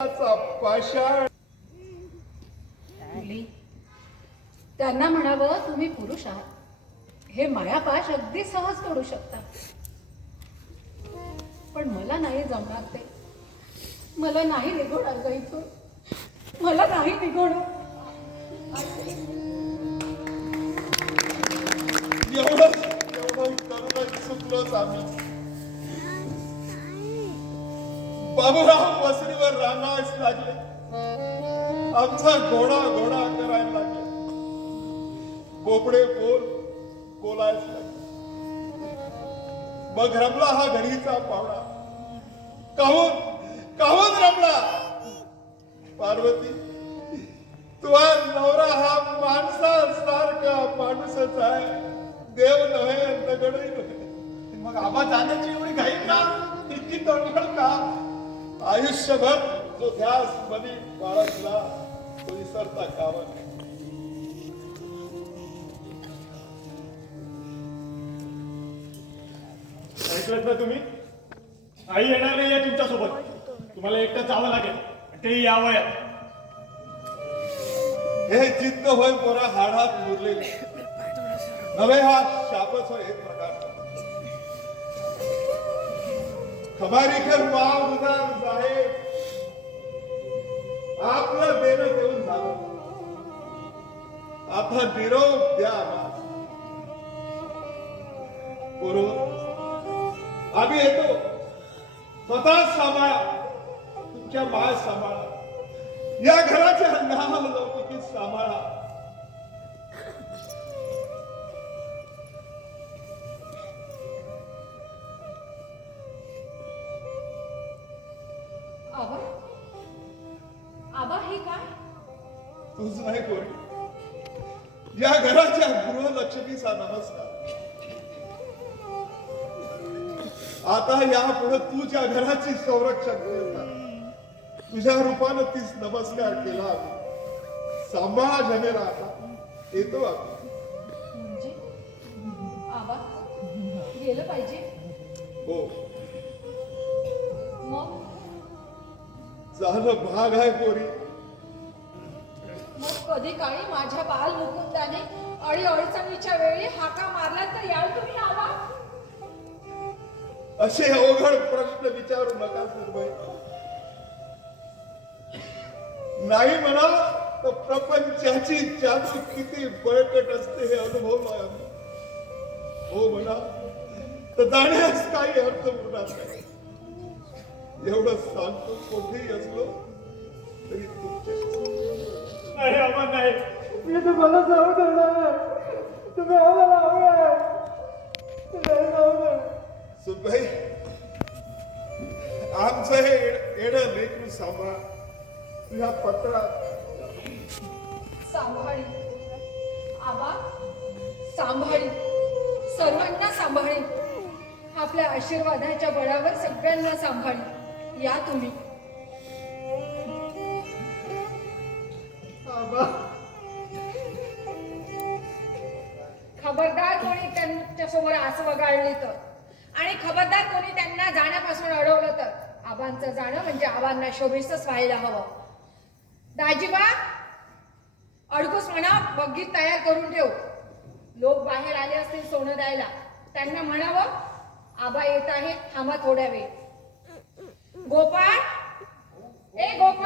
पाषाण त्यांना म्हणावं तुम्ही पुरुष आहात, हे मायापाश अगदी सहज तोडू शकता. पण मला नाही जमणार ते. मला नाही निघोणार ग इथून. मला नाही निघोणार. एवढं करूनच चुकलोच आम्ही. बाबूराव वसरीवर रांगायच लागले. आमचा घोडा घोडा करायला लागले. बोबडे बोलायच लागले. मग रमला हा घडीचा पावडा. काहून रमला? पार्वती, तुझा नवरा हा माणसासारखा माणूसच आहे, देव नव्हे, दगडही नव्हे. मग आबा जाण्याची एवढी घाई का? इतकी तळमळ का? आयुष्यभर जो ध्यास मनी बाळगला तो विसरता कामा नये. ऐकलत ना तुम्ही? आई येणार नाहीये तुमच्यासोबत. तुम्हाला एकटं जावं लागेल, तेही या वयात. हे जिद्द होय पोरा हाडात मुरलेले नवे, हा शापच होय एक प्रकारचा. खमारीकर वाव उदार साहेब, आपलं देणं देऊन झालं. आता निरोप द्या आम्हाला. बरोबर, आम्ही येतो. स्वतः सांभाळा, तुमच्या माय सांभाळा, या घराच्या नाव लौकिकी सांभाळा. आबा, आबा हे काय? तुझ नाही कोणी, या घराच्या गृहलक्ष्मीचा नमस्कार. आता यापुढे तू ज्या घराची संरक्षण करणार, तुझ्या रूपानं तीच नमस्कार केला. सांभाळा जमेला. आता येतो आपण. म्हणजे आबा गेलं पाहिजे? हो, मग झालं भाग आहे पोरी. मग कधी काळी माझ्या बाल मुकुंदाने अडी अडचणीच्या वेळी हाका मारला तर याल तुम्ही आबा? असे अवघड प्रश्न विचारू नका सुरबाई. नाही म्हणा तर प्रपंचाची जादू किती बळकट असते हे अनुभवलोय आम्ही. हो म्हणा तर जाण्यास काही अर्थ उरणार नाही. एवढं सांगतो, कोठेही असलो तरी तुमच्या नाही आबा नाही. मी तुम्हाला जाऊ देणार. तुम्ही आम्हाला हवे. सुनबाई, आमचं हे येणं लेकरू सांभाळ. तुझ्या पत्रात सांभाळी आबा, सांभाळी, सर्वांना सांभाळी. आपल्या आशीर्वादाच्या बळावर सगळ्यांना सांभाळी. या तुम्ही. आबा, खबरदार कोणी त्यांच्या समोर आसवं गाळली तर, आणि खबरदार कोणी त्यांना जाण्यापासून अडवलं तर. आबांचं जाणं म्हणजे आबांना शोभेसच व्हायला हवं. दाजीबा, अडकूस म्हणा बग्गीत तयार करून ठेव. लोक बाहेर आले असतील सोनं द्यायला, त्यांना म्हणावं आबा येत आहेत, थांबा थोड्या वेळ. गोपाळ, ए गोपाळ.